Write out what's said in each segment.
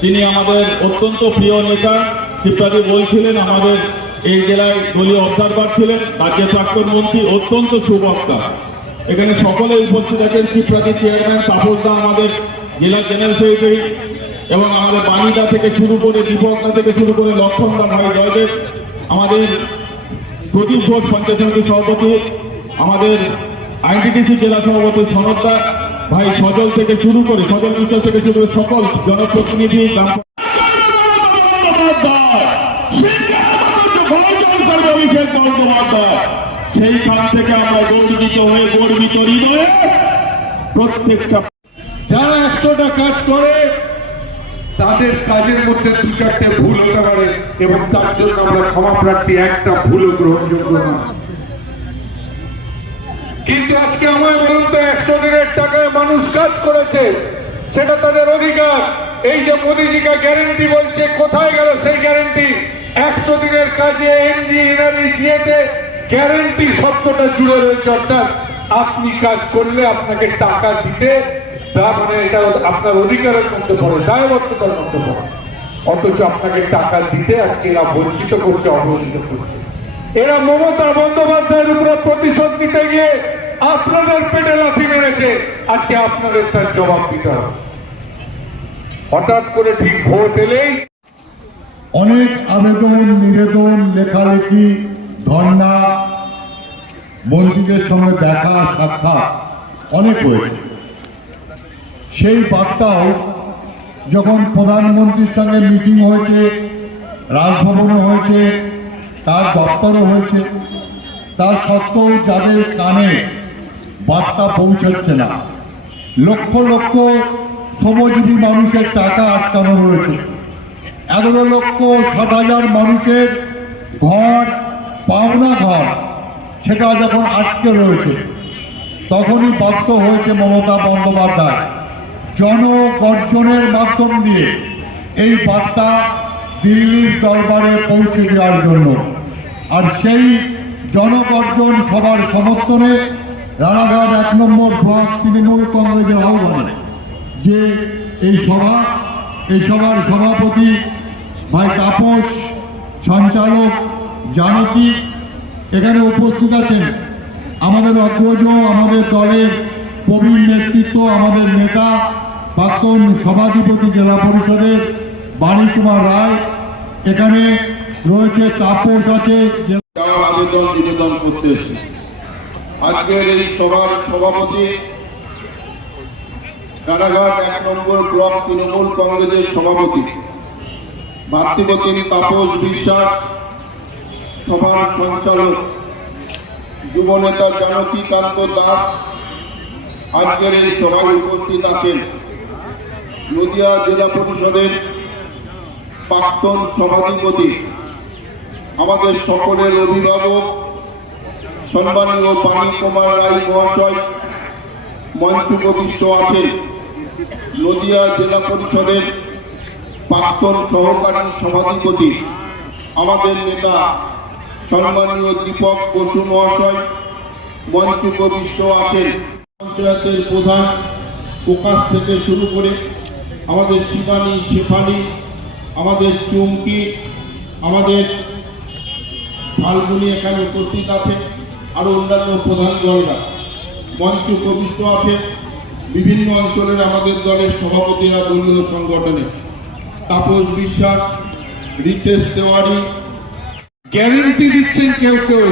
তিনি আমাদের অত্যন্ত প্রিয় নেতা। শিবরাজি বলছিলেন, আমাদের এই জেলায় দলীয় অবজারভার ছিলেন। রাজ্যের প্রাক্তন মন্ত্রী অত্যন্ত সুবক্তা। এখানে সকলে উপস্থিত আছেন। শিবরাজি চেয়ারম্যান তাপসদা আমাদের জেলা জেনারেল সেক্রেটারি এবং আমাদের বাণীদা থেকে শুরু করে দীপকদা থেকে শুরু করে লক্ষণদা ভাই জয়দেব, আমাদের প্রদীপ ঘোষ পঞ্চায়েত সমিতির সভাপতি, আমাদের আইনটিটিসি জেলা সভাপতি সনদদা ভাই, সজল থেকে শুরু করে, সজল বিশ্বাস থেকে শুরু করে সকল জনপ্রতিনিধি সেইখান থেকে আমরা গর্বিত হয়ে গর্বিত হৃদয়ে প্রত্যেকটা যারা একশোটা কাজ করে, তাদের কাজের মধ্যে দু চারটে ভুল হতে পারে এবং তার জন্য আমরা ক্ষমা প্রার্থী, একটা ভুলও গ্রহণযোগ্য না কিন্তু আজকে আমায় বলুন তো, একশো দিনের টাকায় মানুষ কাজ করেছে। সেটা তাদের অধিকার। এই যে মোদিজিকা গ্যারেন্টি বলছে, কোথায় গেল সেই গ্যারেন্টি একশো দিনের কাজে এনজি এনারি জিএতে গ্যারেন্টি শব্দটা জুড়ে রয়েছে, অর্থাৎ আপনি কাজ করলে আপনাকে টাকা দিতে, তা মানে এটা আপনার অধিকারের মধ্যে পড়ে দায়বদ্ধতার মধ্যে পড়ে অথচ আপনাকে টাকা দিতে আজকে এরা বঞ্চিত করছে, অবহেলিত করছে। এরা মমতা বন্দ্যোপাধ্যায়ের উপরে প্রতিশোধ নিতে গিয়ে আপনাদের পেটে লাথি মেরেছে। আজকে আপনাদের তার জবাব দিতে হবে। হঠাৎ করে ঠিক ভোট এলেই অনেক আবেদন, নিবেদন, লেখালেখি, ধর্ণা, মন্ত্রীদের সঙ্গে দেখা, সাক্ষাৎ অনেক হয়েছে। সেই বার্তাও যখন প্রধানমন্ত্রীর সঙ্গে মিটিং হয়েছে, রাজভবনও হয়েছে, তার দপ্তরও হয়েছে, তার সত্ত্বেও যাদের কানে বার্তা পৌঁছচ্ছে না। লক্ষ লক্ষ শ্রমজীবী মানুষের টাকা আটকানো রয়েছে। এগারো লক্ষ সাত হাজার মানুষের ঘর, পাওনা ঘর, সেটা যখন আটকে রয়েছে, তখনই বাধ্য হয়েছে মমতা বন্দ্যোপাধ্যায় জনগর্জনের মাধ্যম দিয়ে এই বার্তা দিল্লির দরবারে পৌঁছে দেওয়ার জন্য। আর সেই জনগর্জন সবার সমর্থনে রানাঘাট এক নম্বর ব্লক তৃণমূল কংগ্রেসের আহ্বানে। যে এই সভা, এই সভার সভাপতি ভাই তাপস, সঞ্চালক জানকী, এখানে উপস্থিত আছেন আমাদের অগ্রজ আমাদের দলের প্রবীণ নেতৃত্ব, আমাদের নেতা, প্রাক্তন সভাধিপতি জেলা পরিষদের বাণী কুমার রায়, এখানে রয়েছে তাপস আছে আবেদন, নিবেদন করতে এসেছি। আজকের এই সভার সভাপতি কারাঘাট এক নম্বর ব্লক তৃণমূল কংগ্রেসের সভাপতি ভাতৃপতি তাপস বিশ্বাস, সভার সঞ্চালক যুব নেতা জানকী কান্ত দাস আজকের এই সভায় উপস্থিত আছেন। নদিয়া জেলা পরিষদের প্রাক্তন সভাধিপতি, আমাদের সকলের অভিভাবক সম্মানীয় পানি কুমার রায় মহাশয় মঞ্চ প্রতিষ্ঠ আছেন। নদিয়া জেলা পরিষদের প্রাক্তন সহকারী সভাধিপতি, আমাদের নেতা সম্মানীয় দীপক বসু মহাশয় মঞ্চ প্রতিষ্ঠ আছেন। পঞ্চায়েতের প্রধান প্রকাশ থেকে শুরু করে আমাদের শিবানী, শেফালি, আমাদের চুমকি, আমাদের ফাল্গুনি এখানে উপস্থিত আছে আরও অন্যান্য প্রধানগণরা মঞ্চ প্রবিষ্ট আছে বিভিন্ন অঞ্চলের আমাদের দলের সভাপতিরা দলীয় সংগঠনে। তাপস বিশ্বাস, রিতেশ তেওয়ারি। গ্যারেন্টি দিচ্ছেন কেউ কেউ।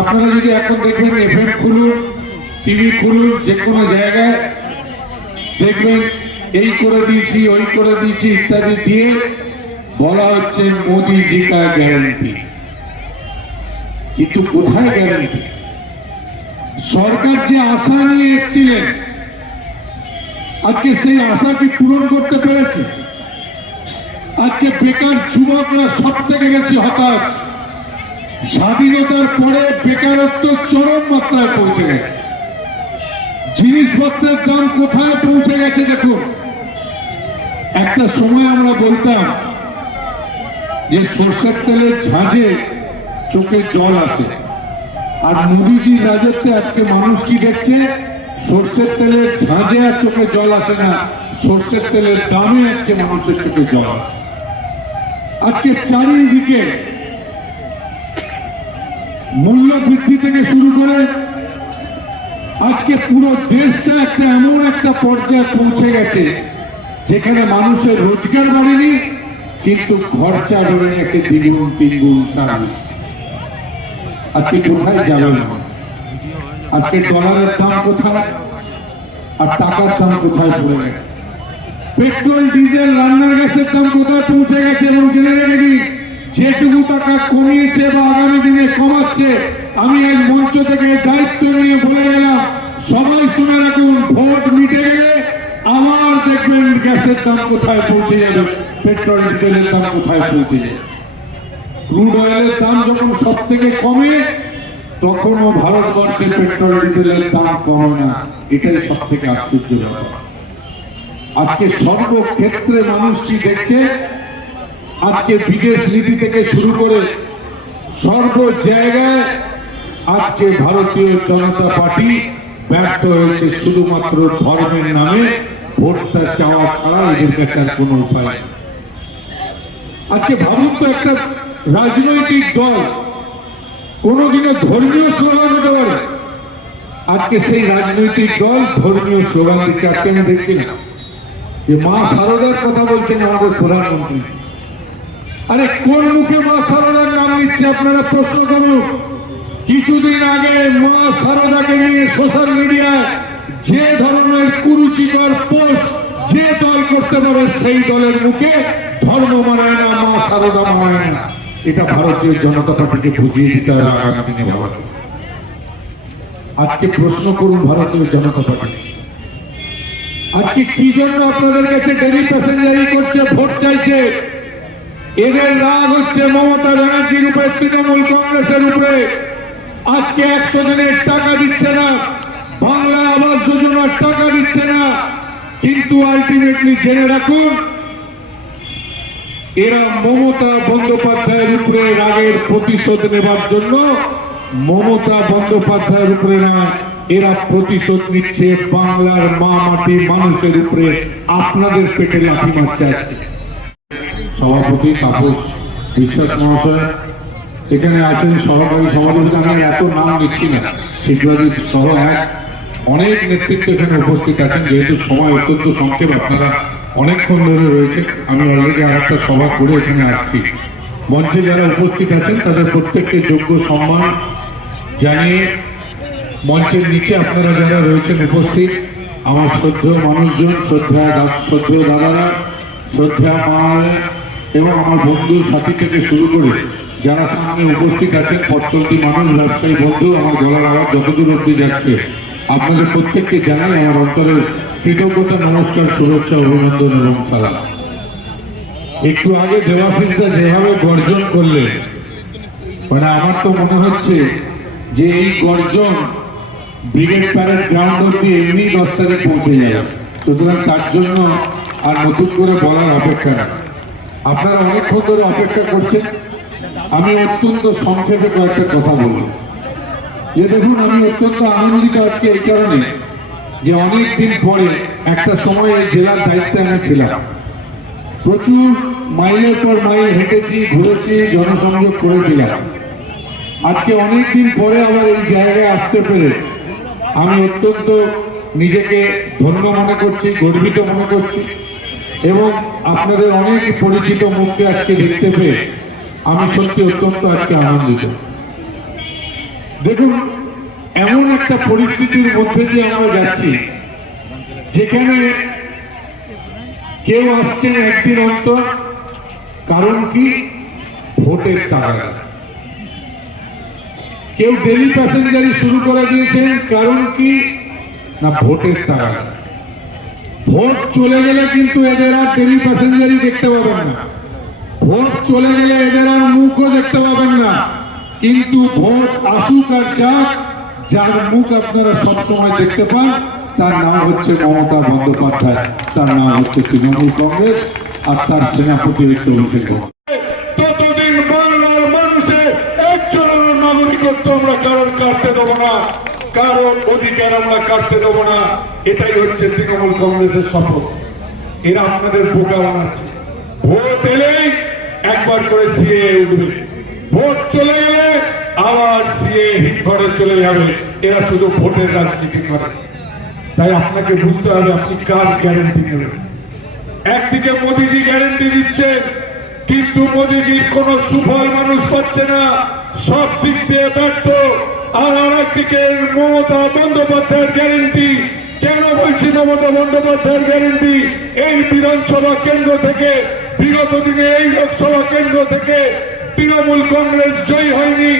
আপনারা যদি এখন দেখবেন এফএম খুলুন টিভি খুলুন যে কোনো জায়গায় দেখবেন এই করে দিয়েছি, ওই করে দিয়েছি ইত্যাদি দিয়ে বলা হচ্ছে মোদি জিকা গ্যারেন্টি। কিন্তু কোথায় গ্যারেন্টি সরকার যে আশা নিয়ে এসেছিলেন, আজকে সেই আশা কি পূরণ করতে পেরেছে। আজকে বেকার যুবকরা সব থেকে বেশি হতাশ। স্বাধীনতার পরে বেকারত্ব চরম মাত্রায় পৌঁছে গেছে। জিনিসপত্রের দাম কোথায় পৌঁছে গেছে দেখুন। একটা সময় আমরা বলতাম যে সর্ষের তেলের ঝাঁঝে চোখে জল আসে আর মোদিজির রাজত্বে আজকে মানুষ কি দেখছে? সর্ষের তেলের ঝাঁঝে আর চোখে জল আসে না। সর্ষের তেলের দামে আজকে মানুষের চোখে জল আজকে চারিদিকে মূল্য বৃদ্ধি থেকে শুরু করে আজকে পুরো দেশটা একটা এমন একটা পর্যায়ে পৌঁছে গেছে, যেখানে মানুষের রোজগার বাড়েনি, কিন্তু খরচা বেড়ে গেছে দ্বিগুণ, তিনগুণ, চারগুণ। আজকে কোথায় যাবে আজকে ডলারের দাম কোথায়? আর টাকার দাম কোথায় পড়ে পেট্রোল, ডিজেল, রান্নার গ্যাসের দাম কোথায় পৌঁছে গেছে এবং জেনে রেখে যেটুকু টাকা কমিয়েছে বা আগামী দিনে কমাচ্ছে, আমি এক মঞ্চ থেকে দায়িত্ব নিয়ে বলে গেলাম, সবাই শুনে রাখুন, ভোট মিটে গেলে আবার দেখবেন গ্যাসের দাম কোথায় পৌঁছে যাবে, পেট্রোল, ডিজেলের দাম কোথায় পৌঁছে যাবে। ক্রুড অয়েলের দাম যখন সব থেকে কমে, তখনও ভারতবর্ষে পেট্রোল ডিজেলের দাম কমে না এটাই সব থেকে আশ্চর্য আজকে সর্বক্ষেত্রে মানুষ কি দেখছে, আজকে বিদেশ নীতি থেকে শুরু করে সর্ব জায়গায় আজকে ভারতীয় জনতা পার্টি ব্যর্থ হয়েছে শুধুমাত্র ধর্মের নামে, ভোটটা চাওয়া ছাড়া এদের কাছে আর কোনো উপায়। আজকে ভারত তো একটা রাজনৈতিক দল কোনোদিনও ধর্মীয় স্লোগান হতে পারে। আজকে সেই রাজনৈতিক দল ধর্মীয় স্লোগান দিচ্ছে। আজকে আমি দেখছি না যে মা সারদার কথা বলছেন আমাদের প্রধানমন্ত্রী। আরে, কোন মুখে মা সারদার নাম নিচ্ছে আপনারা প্রশ্ন করুন। কিছুদিন আগে মা সারদাকে নিয়ে সোশ্যাল মিডিয়ায় যে ধরনের কুরুচিকর পোস্ট যে দল করতে পারে সেই দলের মুখে ধর্ম মানায় না, মা সারদা মানায় না। এটা ভারতীয় জনতা পার্টিকে বুঝিয়ে দিতে হবে আগামী দিনে আজকে প্রশ্ন করুন ভারতীয় জনতা পার্টি। আজকে কি জন্য আপনাদের কাছে ডেলি প্যাসেঞ্জারি করছে, ভোট চাইছে? এদের রাগ হচ্ছে মমতা ব্যানার্জির উপরে, তৃণমূল কংগ্রেসের উপরে। আজকে একশো দিনের টাকা দিচ্ছে না, বাংলা আবাস যোজনার টাকা দিচ্ছে না। কিন্তু আলটিমেটলি জেনে রাখুন এরা মমতা বন্দ্যোপাধ্যায়ের উপরে রাগের প্রতিশোধ নেবার জন্য মমতা বন্দ্যোপাধ্যায়ের উপরে না এরা প্রতিশোধ নিচ্ছে বাংলার মা মাটি মানুষের উপরে। আপনাদের পেটে লাথি মারতে আসছে। সভাপতি তাপস বিশ্বাস মহাশয়, এখানে আছেন সহকারী সভাপতি, আমি এত নাম লিখছি না। শিবরাজিৎ সহ এক, অনেক নেতৃত্ব এখানে উপস্থিত আছেন, যেহেতু সময় অত্যন্ত সংক্ষেপ, আপনারা অনেকক্ষণ ধরে রয়েছে। আমি অলরেডি আর একটা সভা করে এখানে আসছি। মঞ্চে যারা উপস্থিত আছেন, তাদের প্রত্যেককে যোগ্য সম্মান জানিয়ে মঞ্চের নিচে আপনারা যারা রয়েছেন উপস্থিত, আমার শ্রদ্ধেয় মানুষজন শ্রদ্ধা শ্রদ্ধেয় দাদারা শ্রদ্ধা মা এবং আমার বন্ধু সাথী থেকে শুরু করে যারা সামনে উপস্থিত আছেন, পথচলতি মানুষ, ব্যবসায়ী বন্ধু, আমার গলার আওয়াজ যতদূর অব্দি যাচ্ছে, আপনাদের প্রত্যেককে জানাই আমার অন্তরের কৃতজ্ঞতা, নমস্কার, শুভেচ্ছা, অভিনন্দন এবং সালাম। একটু আগে দেবাশিসদা যেভাবে গর্জন করলেন মানে আমার তো মনে হচ্ছে যে এই গর্জন ব্রিগেড প্যারেড গ্রাউন্ড অব্দি এমনি দশ তারিখ পৌঁছে যাবে সুতরাং তার জন্য আর নতুন করে বলার অপেক্ষা নেই। আপনারা অনেকক্ষণ ধরে অপেক্ষা করছেন। আমি অত্যন্ত সংক্ষেপে কয়েকটা কথা বলব। যে দেখুন, আমি অত্যন্ত আনন্দিত আজকে এই কারণে যে অনেক দিন পরে একটা সময় জেলার দায়িত্বে আমি ছিলাম। প্রচুর মাইলের পর মাইল হেঁটেছি, ঘুরেছি, জনসংযোগ করেছিলাম। আজকে অনেক দিন পরে আবার এই জায়গায় আসতে পেরে আমি অত্যন্ত নিজেকে ধন্য মনে করছি, গর্বিত মনে করছি এবং আপনাদের অনেক পরিচিত মুখকে আজকে দেখতে পেয়ে আমি সত্যি অত্যন্ত আজকে আনন্দিত। দেখুন এমন একটা পরিস্থিতির মধ্যে দিয়ে আমরা যাচ্ছি, যেখানে কেউ আসছেন একদিন অন্তর, কারণ কি? ভোটের তাগাদা। কেউ ডেলি প্যাসেঞ্জারি শুরু করে দিয়েছেন, কারণ কি? না, ভোটের তাগাদা। ভোট চলে গেলে কিন্তু এদের আর ডেলি প্যাসেঞ্জারি দেখতে পাবেন না। ভোট চলে গেলে এদের আর মুখও দেখতে পাবেন না। কিন্তু ভোট আসুক আর যাক যার মুখ আপনারা সবসময় দেখতে পান, তার নাম হচ্ছে মমতা বন্দ্যোপাধ্যায়। তার নাম হচ্ছে তৃণমূল কংগ্রেস আর তার সেনাপতি হচ্ছে অধিকার আমরা কাটতে এটাই হচ্ছে কংগ্রেসের এরা বানাচ্ছে। ভোট একবার ভোট চলে গেলে আবার সিএ ঘরে চলে যাবে। এরা শুধু ভোটের রাজনীতি করে। তাই আপনাকে বুঝতে হবে, আপনি কার গ্যারেন্টি নেবেন? একদিকে মোদিজি গ্যারেন্টি দিচ্ছেন কিন্তু মোদিজির কোন সুফল মানুষ পাচ্ছে না। সব দিক দিয়ে ব্যর্থ। আর আর একদিকে মমতা বন্দ্যোপাধ্যায়ের গ্যারেন্টি কেন বলছি মমতা বন্দ্যোপাধ্যায়ের গ্যারেন্টি এই বিধানসভা কেন্দ্র থেকে, বিগত দিনে এই লোকসভা কেন্দ্র থেকে তৃণমূল কংগ্রেস জয়ী হয়নি।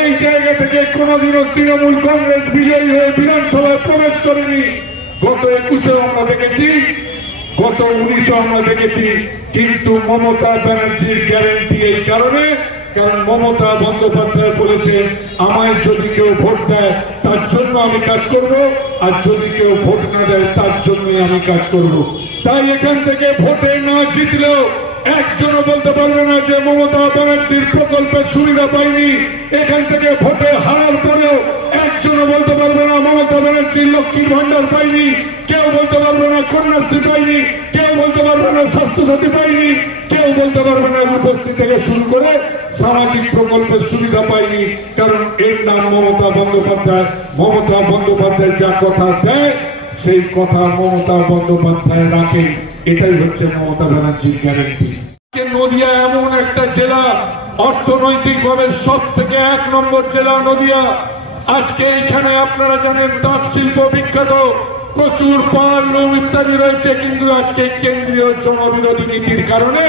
এই জায়গা থেকে কোনোদিনও তৃণমূল কংগ্রেস বিজয়ী হয়ে বিধানসভায় প্রবেশ করেনি। গত একুশে আমরা দেখেছি, গত উনিশে আমরা দেখেছি, কিন্তু মমতা ব্যানার্জির গ্যারেন্টি এই কারণে, কারণ মমতা বন্দ্যোপাধ্যায় বলেছেন আমায় যদি কেউ ভোট দেয়, তার জন্য আমি কাজ করব, আর যদি কেউ ভোট না দেয়, তার জন্যই আমি কাজ করব। তাই এখান থেকে ভোটে না জিতলেও একজনও বলতে পারবে না যে মমতা ব্যানার্জির প্রকল্পের সুবিধা পাইনি এখান থেকে ভোটে হারার পরেও একজনও বলতে পারবে না মমতা ব্যানার্জির লক্ষ্মীর ভান্ডার পাইনি কেউ বলতে পারবে না কন্যাশ্রী পাইনি কেউ বলতে পারবে না স্বাস্থ্যসাথী পাইনি কেউ বলতে পারবে না উপস্থিত থেকে শুরু করে সামাজিক প্রকল্পের সুবিধা পাইনি কারণ এর নাম মমতা বন্দ্যোপাধ্যায়। মমতা বন্দ্যোপাধ্যায় যা কথা দেয়, সেই কথা মমতা বন্দ্যোপাধ্যায় রাখে। এটাই হচ্ছে মমতা ব্যানার্জির গ্যারেন্টি নদিয়া এমন একটা জেলা, অর্থনৈতিকভাবে সব থেকে এক নম্বর জেলা নদিয়া। আজকে এখানে আপনারা জানেন তাঁত শিল্প বিখ্যাত, প্রচুর পান লোম ইত্যাদি রয়েছে, কিন্তু আজকে কেন্দ্রীয় জনবিরোধী নীতির কারণে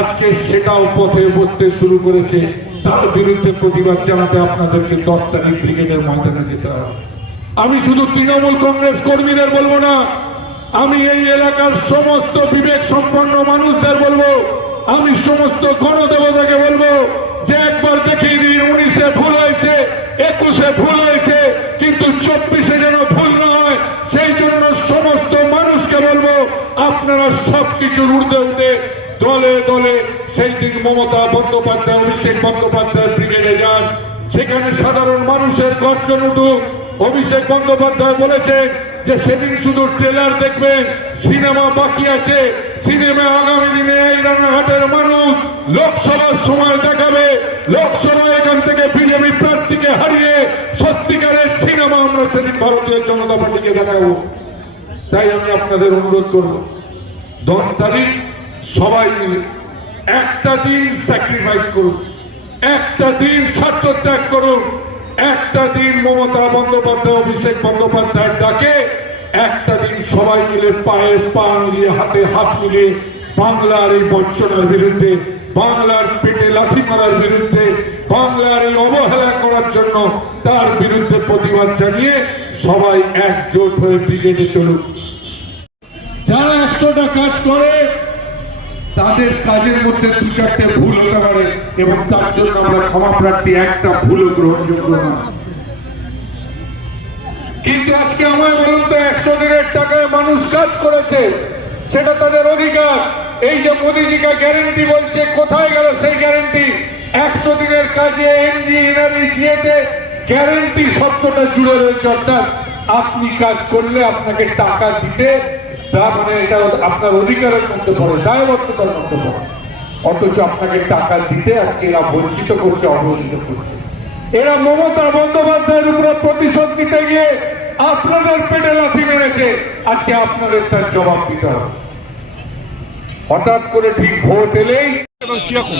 আজকে সেটাও পথে বসতে শুরু করেছে। তার বিরুদ্ধে প্রতিবাদ জানাতে আপনাদেরকে দশ তারিখ ব্রিগেডের ময়দানে যেতে হবে। আমি শুধু তৃণমূল কংগ্রেস কর্মীদের বলব না আমি এই এলাকার সমস্ত বিবেক সম্পন্ন মানুষদের বলব, আমি সমস্ত গণদেবতাকে বলব, যে একবার দেখিয়ে দিন, উনিশে ভুল হয়েছে, একুশে ভুল হয়েছে, কিন্তু চব্বিশে যেন ভুল না হয়, সেই জন্য সমস্ত মানুষকে বলব, আপনারা সবকিছুর ঊর্ধ্বে উঠে দলে দলে সেই দিন মমতা বন্দ্যোপাধ্যায়, অভিষেক বন্দ্যোপাধ্যায় ব্রিগেডে যান। সেখানে সাধারণ মানুষের গর্জন উঠুক। অভিষেক বন্দ্যোপাধ্যায় বলেছেন যে সেদিন শুধু ট্রেলার দেখবেন, সিনেমা বাকি আছে। সিনেমা আগামী দিনে এই রানাঘাটের মানুষ লোকসভার সময় দেখাবে। লোকসভা এখান থেকে বিজেপি প্রার্থীকে হারিয়ে সত্যিকারের সিনেমা আমরা সেদিন ভারতীয় জনতা পার্টিকে দেখাবো। তাই আমি আপনাদের অনুরোধ করব, দশ তারিখ সবাই মিলে একটা দিন স্যাক্রিফাইস করুন, একটা দিন স্বার্থ ত্যাগ করুন একটা দিন মমতা বন্দ্যোপাধ্যায়, অভিষেক বন্দ্যোপাধ্যায়ের ডাকে, একটা দিন সবাই মিলে পায়ে পা মিলিয়ে হাতে হাত মিলিয়ে বাংলার এই বঞ্চনার বিরুদ্ধে, বাংলার পেটে লাথি মারার বিরুদ্ধে, বাংলার এই অবহেলা করার জন্য তার বিরুদ্ধে প্রতিবাদ জানিয়ে সবাই একজোট হয়ে ব্রিগেডে চলুন। যারা একশোটা কাজ করে তাদের কাজের মধ্যে দু চারটে ভুল হতে পারে এবং তার জন্য আমরা ক্ষমা প্রার্থী একটা ভুলও গ্রহণযোগ্য না কিন্তু আজকে আমায় বলুন তো, একশো দিনের টাকায় মানুষ কাজ করেছে, সেটা তাদের অধিকার। এই যে মোদিজিকা গ্যারেন্টি বলছে, কোথায় গেল সেই গ্যারেন্টি একশো দিনের কাজে এমজি ইনারি জিয়েতে গ্যারেন্টি শব্দটা জুড়ে রয়েছে, অর্থাৎ আপনি কাজ করলে আপনাকে টাকা দিতে তা মানে এটা আপনার অধিকারের মধ্যে পড়ে দায়বদ্ধতার মধ্যে পড়ে অথচ আপনাকে টাকা দিতে আজকে এরা বঞ্চিত করছে অবহেলিত করছে। এরা মমতা বন্দ্যোপাধ্যায়ের উপরে প্রতিশোধ নিতে গিয়ে আপনাদের পেটে লাথি মেরেছে। আজকে আপনাদের তার জবাব দিতে হবে। হঠাৎ করে ঠিক ভোট এলেই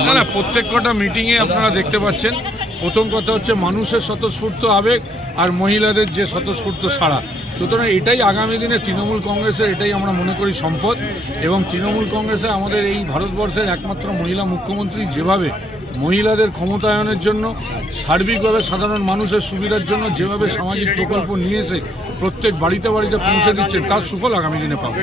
না না প্রত্যেক কটা মিটিংয়ে আপনারা দেখতে পাচ্ছেন। প্রথম কথা হচ্ছে মানুষের স্বতঃস্ফূর্ত আবেগ আর মহিলাদের যে স্বতঃস্ফূর্ত সাড়া। সুতরাং এটাই আগামী দিনে তৃণমূল কংগ্রেসের, এটাই আমরা মনে করি সম্পদ। এবং তৃণমূল কংগ্রেসে আমাদের এই ভারতবর্ষের একমাত্র মহিলা মুখ্যমন্ত্রী যেভাবে মহিলাদের ক্ষমতায়নের জন্য, সার্বিকভাবে সাধারণ মানুষের সুবিধার জন্য যেভাবে সামাজিক প্রকল্প নিয়েছে প্রত্যেক বাড়িতে বাড়িতে পৌঁছে দিচ্ছে তার সুফল আগামী দিনে পাবে।